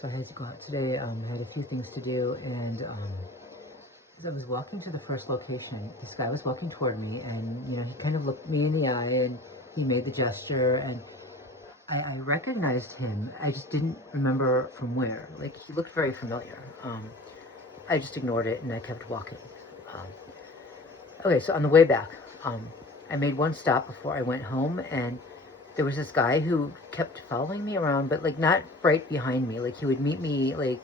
So I had to go out today. I had a few things to do, and as I was walking to the first location, this guy was walking toward me, and he kind of looked me in the eye, and he made the gesture, and I recognized him. I just didn't remember from where. Like, he looked very familiar. I just ignored it, and I kept walking. Um, okay, so on the way back, I made one stop before I went home, and there was this guy who kept following me around, but like not right behind me. Like, he would meet me like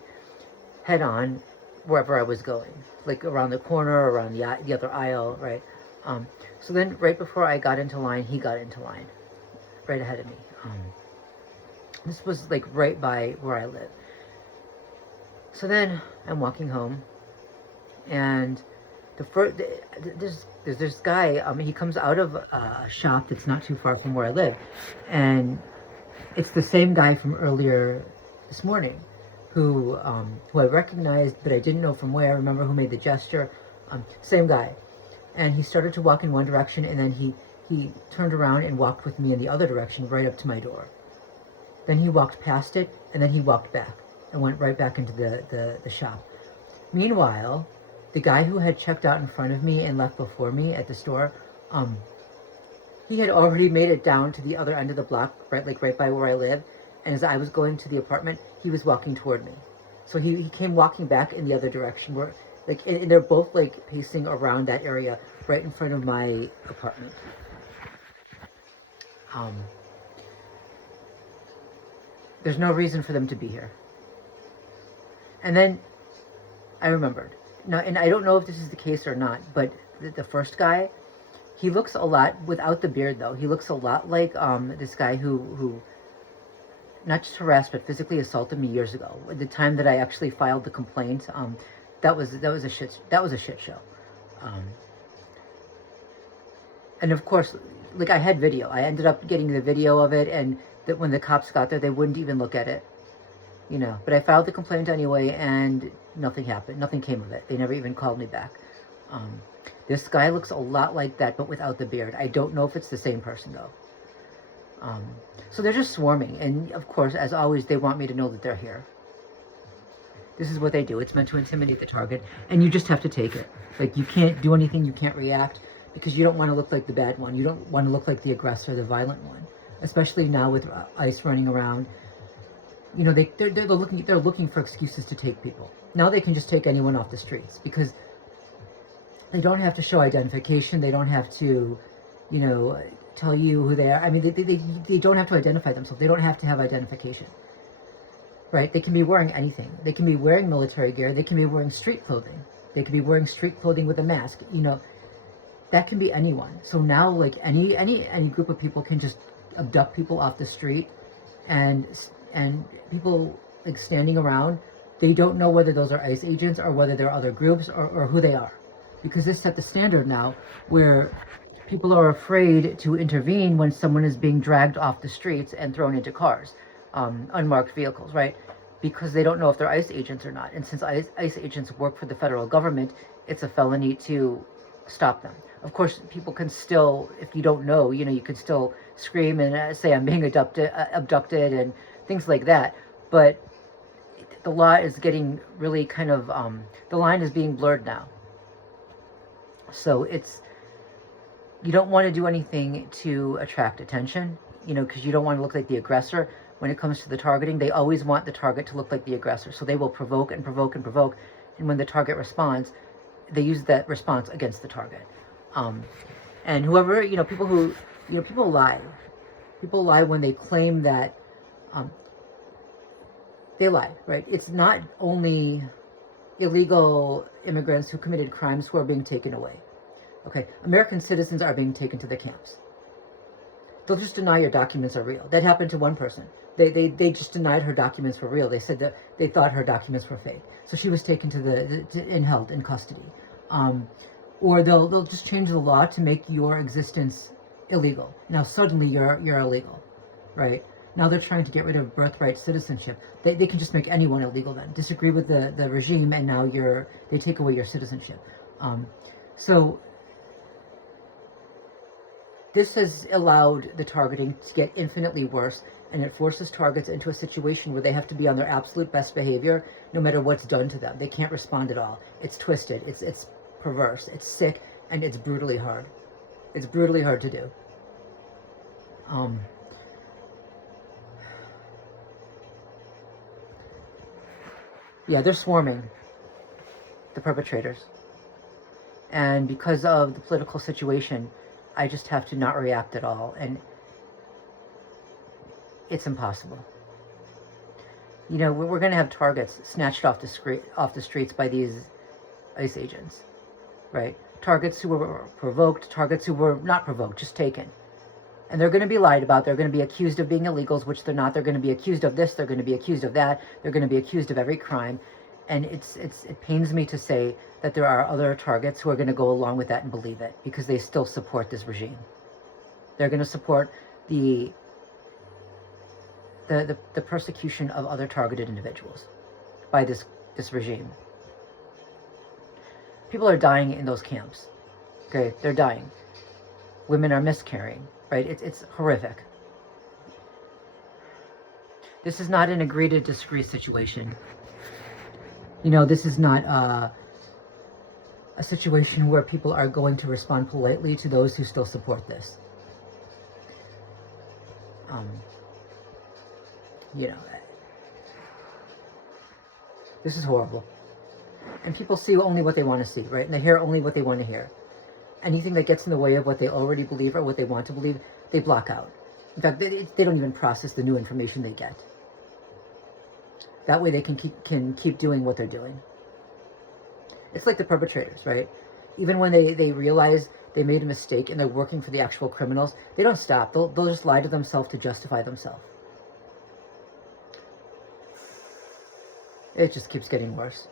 head on wherever I was going, like around the corner, around the other aisle, right? So then right before I got into line, he got into line right ahead of me. This was like right by where I live. So then I'm walking home, and there's this guy. He comes out of a shop that's not too far from where I live, and it's the same guy from earlier this morning, who I recognized, but I didn't know from where. I remember who made the gesture. Same guy, and he started to walk in one direction, and then he turned around and walked with me in the other direction, right up to my door. Then he walked past it, and then he walked back and went right back into the shop. Meanwhile, the guy who had checked out in front of me and left before me at the store, he had already made it down to the other end of the block, right by where I live. And as I was going to the apartment, he was walking toward me. So he came walking back in the other direction, where and they're both like pacing around that area right in front of my apartment. There's no reason for them to be here. And then I remembered. Now, and I don't know if this is the case or not, but the first guy, he looks a lot, without the beard though, he looks a lot like this guy who not just harassed but physically assaulted me years ago. At the time that I actually filed the complaint, that was a shit show. And of course, like, I had video. I ended up getting the video of it, and that when the cops got there, they wouldn't even look at it. But I filed the complaint anyway, and nothing happened. Nothing came of it. They never even called me back. This guy looks a lot like that, but without the beard. I don't know if it's the same person, though. So they're just swarming, and of course, as always, they want me to know that they're here. This is what they do. It's meant to intimidate the target, and you just have to take it. Like, you can't do anything, you can't react, because you don't want to look like the bad one. You don't want to look like the aggressor, the violent one. Especially now with ICE running around. They're looking for excuses to take people. Now they can just take anyone off the streets, because they don't have to show identification. They don't have to, tell you who they are. I mean, they don't have to identify themselves. They don't have to have identification, right? They can be wearing anything. They can be wearing military gear. They can be wearing street clothing. They can be wearing street clothing with a mask. That can be anyone. So now, like, any group of people can just abduct people off the street, and people like standing around, they don't know whether those are ICE agents or whether they're other groups or who they are, because this set the standard now where people are afraid to intervene when someone is being dragged off the streets and thrown into cars, unmarked vehicles, right? Because they don't know if they're ICE agents or not. And since ICE agents work for the federal government, it's a felony to stop them. Of course, people can still, if you don't know, you can still scream and say, I'm being abducted and things like that. But the law is getting really kind of, the line is being blurred now. So you don't want to do anything to attract attention, because you don't want to look like the aggressor. When it comes to the targeting, they always want the target to look like the aggressor. So they will provoke and provoke and provoke. And when the target responds, they use that response against the target. And whoever, people lie. People lie when they claim that, they lie, right? It's not only illegal immigrants who committed crimes who are being taken away. Okay, American citizens are being taken to the camps. They'll just deny your documents are real. That happened to one person. They just denied her documents were real. They said that they thought her documents were fake. So she was taken and held in custody. Or they'll just change the law to make your existence illegal. Now suddenly you're illegal, right? Now they're trying to get rid of birthright citizenship. They can just make anyone illegal then. Disagree with the regime, and now they take away your citizenship. So this has allowed the targeting to get infinitely worse, and it forces targets into a situation where they have to be on their absolute best behavior no matter what's done to them. They can't respond at all. It's twisted, it's perverse, it's sick, and it's brutally hard. It's brutally hard to do. Yeah, they're swarming, the perpetrators. And because of the political situation, I just have to not react at all. And it's impossible. You know, we're going to have targets snatched off the streets by these ICE agents, right? Targets who were provoked, targets who were not provoked, just taken. And they're going to be lied about. They're going to be accused of being illegals, which they're not. They're going to be accused of this. They're going to be accused of that. They're going to be accused of every crime. And it pains me to say that there are other targets who are going to go along with that and believe it, because they still support this regime. They're going to support the persecution of other targeted individuals by this regime. People are dying in those camps. Okay, they're dying. Women are miscarrying, right? It's horrific. This is not an agree to disagree situation. You know, this is not a situation where people are going to respond politely to those who still support this. You know, this is horrible. And people see only what they want to see, right? And they hear only what they want to hear. Anything that gets in the way of what they already believe or what they want to believe, they block out. In fact, they don't even process the new information they get. That way they can keep doing what they're doing. It's like the perpetrators, right? Even when they realize they made a mistake and they're working for the actual criminals, they don't stop. They'll just lie to themselves to justify themselves. It just keeps getting worse.